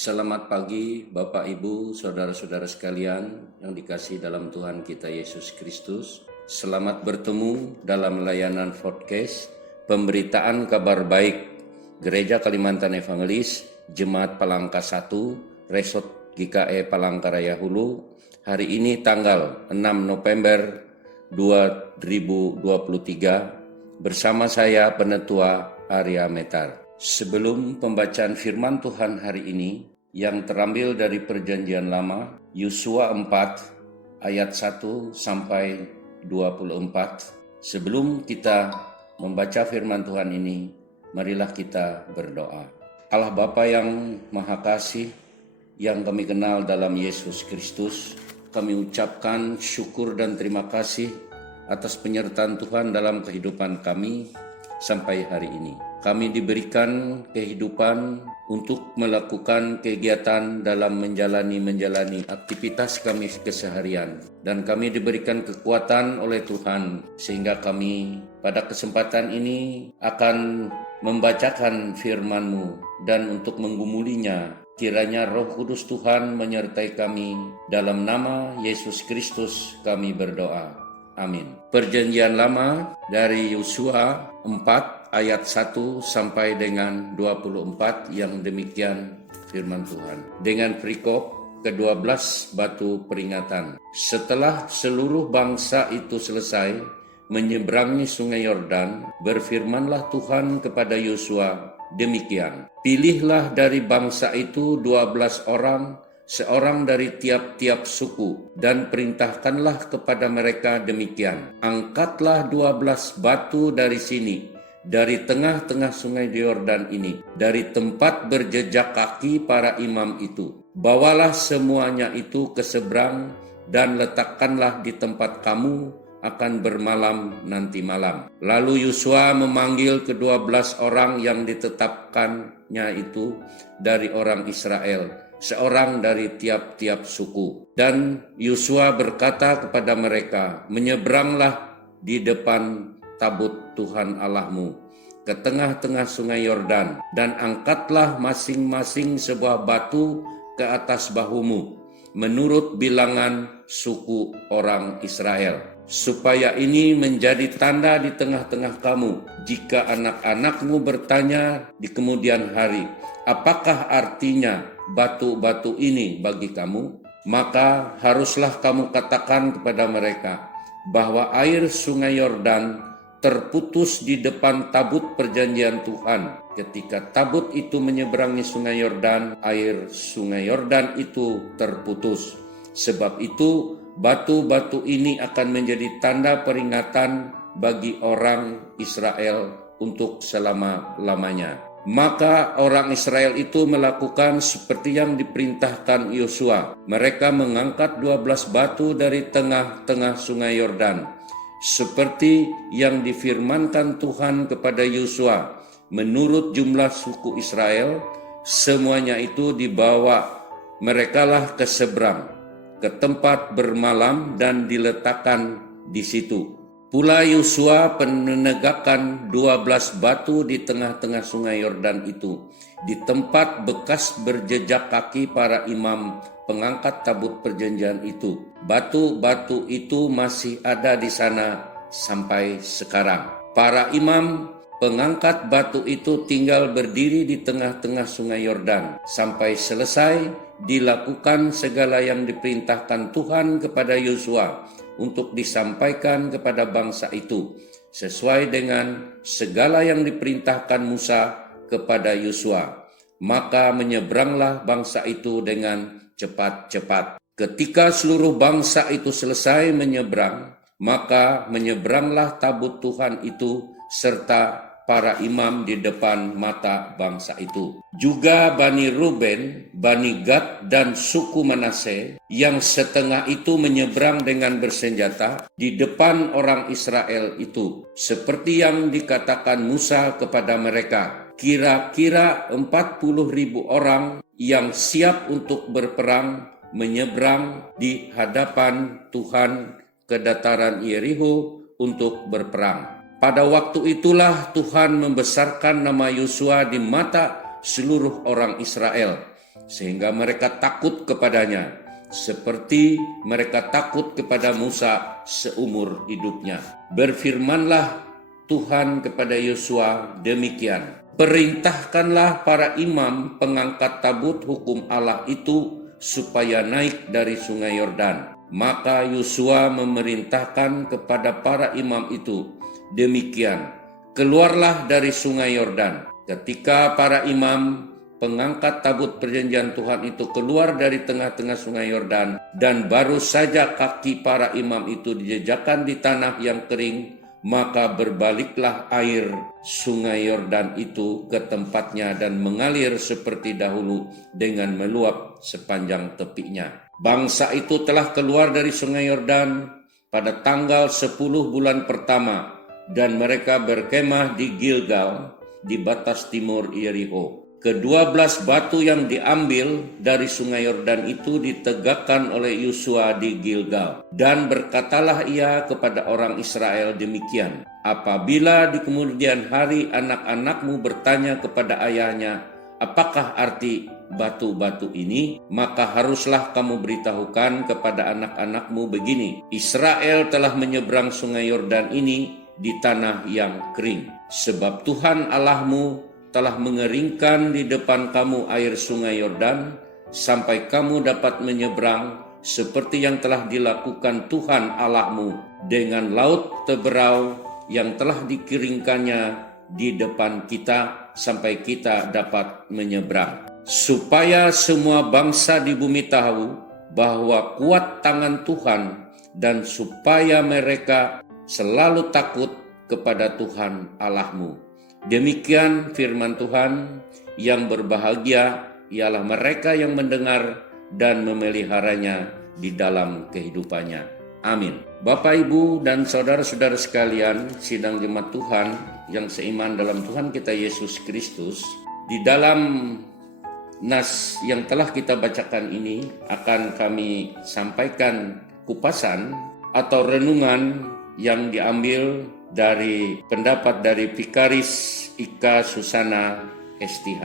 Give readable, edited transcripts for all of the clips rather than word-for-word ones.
Selamat pagi Bapak Ibu, Saudara-saudara sekalian yang dikasihi dalam Tuhan kita Yesus Kristus. Selamat bertemu dalam layanan podcast Pemberitaan Kabar Baik Gereja Kalimantan Evangelis Jemaat Palangka 1 Resort GKE Palangkaraya Hulu. Hari ini tanggal 6 November 2023 bersama saya Penetua Arya Metar. Sebelum pembacaan firman Tuhan hari ini yang terambil dari Perjanjian Lama, Yosua 4 ayat 1 sampai 24. Sebelum kita membaca firman Tuhan ini, marilah kita berdoa. Allah Bapa yang Maha Kasih, yang kami kenal dalam Yesus Kristus, kami ucapkan syukur dan terima kasih atas penyertaan Tuhan dalam kehidupan kami sampai hari ini. Kami diberikan kehidupan untuk melakukan kegiatan dalam menjalani aktivitas kami keseharian. Dan kami diberikan kekuatan oleh Tuhan sehingga kami pada kesempatan ini akan membacakan firman-Mu dan untuk menggumulinya. Kiranya Roh Kudus Tuhan menyertai kami. Dalam nama Yesus Kristus kami berdoa. Amin. Perjanjian Lama dari Yosua 4 ayat 1 sampai dengan 24 yang demikian firman Tuhan. Dengan perikop ke-12 batu peringatan. Setelah seluruh bangsa itu selesai menyeberangi sungai Yordan, berfirmanlah Tuhan kepada Yosua demikian. Pilihlah dari bangsa itu 12 orang, seorang dari tiap-tiap suku, dan perintahkanlah kepada mereka demikian. Angkatlah 12 batu dari sini, dari tengah-tengah sungai Yordan ini, dari tempat berjejak kaki para imam itu. Bawalah semuanya itu ke seberang dan letakkanlah di tempat kamu akan bermalam nanti malam. Lalu Yosua memanggil ke-12 orang yang ditetapkannya itu dari orang Israel, seorang dari tiap-tiap suku. Dan Yosua berkata kepada mereka, menyeberanglah di depan tabut Tuhan Allahmu ke tengah-tengah sungai Yordan, dan angkatlah masing-masing sebuah batu ke atas bahumu menurut bilangan suku orang Israel, supaya ini menjadi tanda di tengah-tengah kamu jika anak-anakmu bertanya di kemudian hari, apakah artinya batu-batu ini bagi kamu? Maka haruslah kamu katakan kepada mereka bahwa air sungai Yordan terputus di depan tabut perjanjian Tuhan. Ketika tabut itu menyeberangi sungai Yordan, air sungai Yordan itu terputus. Sebab itu batu-batu ini akan menjadi tanda peringatan bagi orang Israel untuk selama-lamanya. Maka orang Israel itu melakukan seperti yang diperintahkan Yosua. Mereka mengangkat 12 batu dari tengah-tengah sungai Yordan, seperti yang difirmankan Tuhan kepada Yosua. Menurut jumlah suku Israel, semuanya itu dibawa merekalah ke seberang, ke tempat bermalam dan diletakkan di situ. Pula Yosua menegakkan 12 batu di tengah-tengah sungai Yordan itu, di tempat bekas berjejak kaki para imam pengangkat tabut perjanjian itu. Batu-batu itu masih ada di sana sampai sekarang. Para imam pengangkat batu itu tinggal berdiri di tengah-tengah sungai Yordan sampai selesai dilakukan segala yang diperintahkan Tuhan kepada Yosua untuk disampaikan kepada bangsa itu, sesuai dengan segala yang diperintahkan Musa kepada Yosua. Maka menyeberanglah bangsa itu dengan cepat-cepat. Ketika seluruh bangsa itu selesai menyeberang, maka menyeberanglah tabut Tuhan itu serta para imam di depan mata bangsa itu. Juga Bani Ruben, Bani Gad, dan suku Manase yang setengah itu menyeberang dengan bersenjata di depan orang Israel itu, seperti yang dikatakan Musa kepada mereka. Kira-kira 40.000 orang yang siap untuk berperang menyeberang di hadapan Tuhan ke dataran Yeriko untuk berperang. Pada waktu itulah Tuhan membesarkan nama Yosua di mata seluruh orang Israel, sehingga mereka takut kepadanya, seperti mereka takut kepada Musa seumur hidupnya. Berfirmanlah Tuhan kepada Yosua demikian, perintahkanlah para imam pengangkat tabut hukum Allah itu supaya naik dari sungai Yordan. Maka Yosua memerintahkan kepada para imam itu demikian, keluarlah dari sungai Yordan. Ketika para imam pengangkat tabut perjanjian Tuhan itu keluar dari tengah-tengah sungai Yordan, dan baru saja kaki para imam itu dijejakkan di tanah yang kering, maka berbaliklah air sungai Yordan itu ke tempatnya dan mengalir seperti dahulu dengan meluap sepanjang tepinya. Bangsa itu telah keluar dari sungai Yordan pada tanggal 10 bulan pertama, dan mereka berkemah di Gilgal di batas timur Yeriko. Ke-12 batu yang diambil dari sungai Yordan itu ditegakkan oleh Yosua di Gilgal. Dan berkatalah ia kepada orang Israel demikian, apabila di kemudian hari anak-anakmu bertanya kepada ayahnya, apakah arti batu-batu ini? Maka haruslah kamu beritahukan kepada anak-anakmu begini, Israel telah menyeberang sungai Yordan ini di tanah yang kering. Sebab Tuhan Allahmu telah mengeringkan di depan kamu air sungai Yordan, sampai kamu dapat menyeberang seperti yang telah dilakukan Tuhan Allahmu dengan laut Teberau yang telah dikeringkannya di depan kita, sampai kita dapat menyeberang. Supaya semua bangsa di bumi tahu bahwa kuat tangan Tuhan, dan supaya mereka selalu takut kepada Tuhan Allahmu. Demikian firman Tuhan. Yang berbahagia ialah mereka yang mendengar dan memeliharanya di dalam kehidupannya. Amin. Bapak, Ibu, dan saudara-saudara sekalian, sidang jemaat Tuhan yang seiman dalam Tuhan kita Yesus Kristus, di dalam nas yang telah kita bacakan ini akan kami sampaikan kupasan atau renungan yang diambil dari pendapat dari Vikaris Ika Susana STH,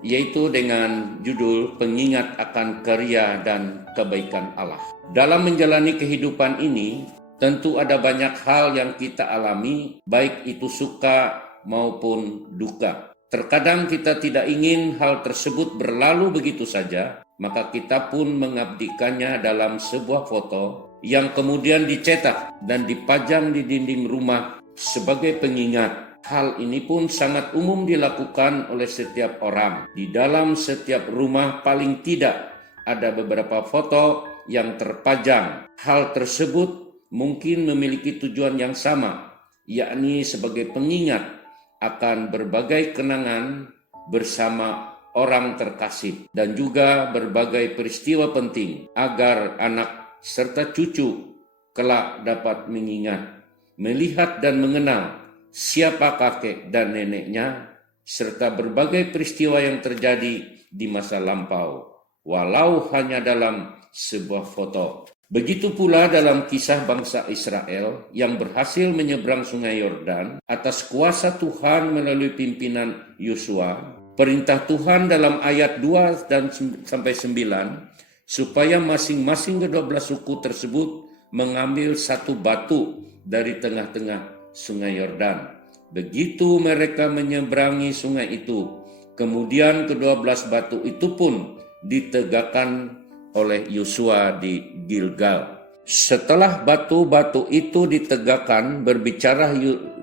yaitu dengan judul Pengingat akan Karya dan Kebaikan Allah. Dalam menjalani kehidupan ini, tentu ada banyak hal yang kita alami, baik itu suka maupun duka. Terkadang kita tidak ingin hal tersebut berlalu begitu saja, maka kita pun mengabdikannya dalam sebuah foto yang kemudian dicetak dan dipajang di dinding rumah sebagai pengingat. Hal ini pun sangat umum dilakukan oleh setiap orang. Di dalam setiap rumah paling tidak ada beberapa foto yang terpajang. Hal tersebut mungkin memiliki tujuan yang sama, yakni sebagai pengingat akan berbagai kenangan bersama orang terkasih dan juga berbagai peristiwa penting agar anak serta cucu kelak dapat mengingat, melihat dan mengenal siapa kakek dan neneknya, serta berbagai peristiwa yang terjadi di masa lampau, walau hanya dalam sebuah foto. Begitu pula dalam kisah bangsa Israel yang berhasil menyeberang sungai Yordan atas kuasa Tuhan melalui pimpinan Yosua. Perintah Tuhan dalam ayat 2 dan sampai 9 supaya masing-masing ke-12 suku tersebut mengambil satu batu dari tengah-tengah sungai Yordan. Begitu mereka menyeberangi sungai itu, kemudian ke-12 batu itu pun ditegakkan oleh Yosua di Gilgal. Setelah batu-batu itu ditegakkan, berbicara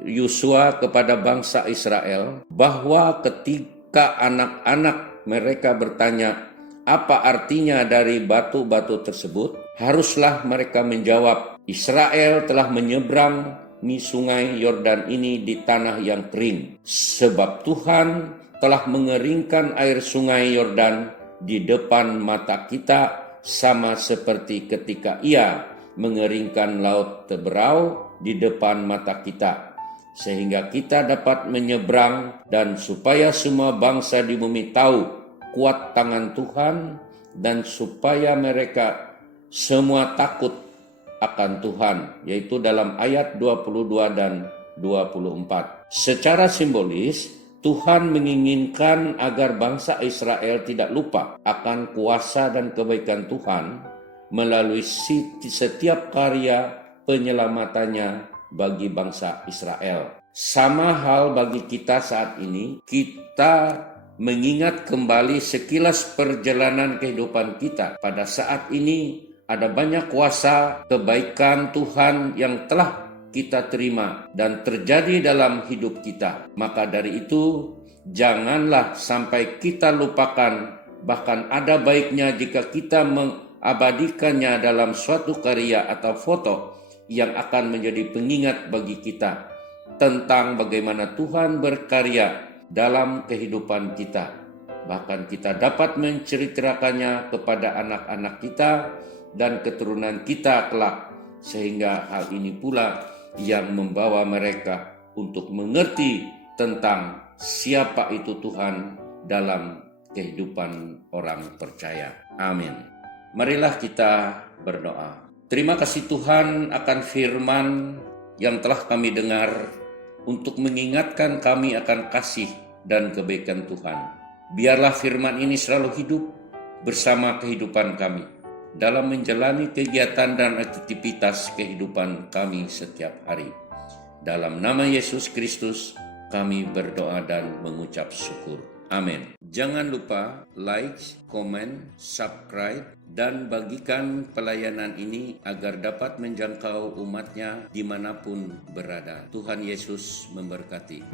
Yosua kepada bangsa Israel bahwa ketika anak-anak mereka bertanya apa artinya dari batu-batu tersebut, haruslah mereka menjawab, Israel telah menyeberangi sungai Yordan ini di tanah yang kering, sebab Tuhan telah mengeringkan air sungai Yordan di depan mata kita, sama seperti ketika Ia mengeringkan laut Teberau di depan mata kita, sehingga kita dapat menyeberang, dan supaya semua bangsa di bumi tahu kuat tangan Tuhan, dan supaya mereka semua takut akan Tuhan, yaitu dalam ayat 22 dan 24. Secara simbolis, Tuhan menginginkan agar bangsa Israel tidak lupa akan kuasa dan kebaikan Tuhan melalui setiap karya penyelamatannya bagi bangsa Israel. Sama hal bagi kita saat ini, kita mengingat kembali sekilas perjalanan kehidupan kita. Pada saat ini ada banyak kuasa kebaikan Tuhan yang telah kita terima dan terjadi dalam hidup kita. Maka dari itu, janganlah sampai kita lupakan, bahkan ada baiknya jika kita mengabadikannya dalam suatu karya atau foto yang akan menjadi pengingat bagi kita tentang bagaimana Tuhan berkarya dalam kehidupan kita. Bahkan kita dapat menceritakannya kepada anak-anak kita dan keturunan kita kelak, sehingga hal ini pula yang membawa mereka untuk mengerti tentang siapa itu Tuhan dalam kehidupan orang percaya. Amin. Marilah kita berdoa. Terima kasih Tuhan akan firman yang telah kami dengar untuk mengingatkan kami akan kasih dan kebaikan Tuhan. Biarlah firman ini selalu hidup bersama kehidupan kami dalam menjalani kegiatan dan aktivitas kehidupan kami setiap hari. Dalam nama Yesus Kristus kami berdoa dan mengucap syukur. Amin. Jangan lupa like, komen, subscribe, dan bagikan pelayanan ini agar dapat menjangkau umatnya dimanapun berada. Tuhan Yesus memberkati.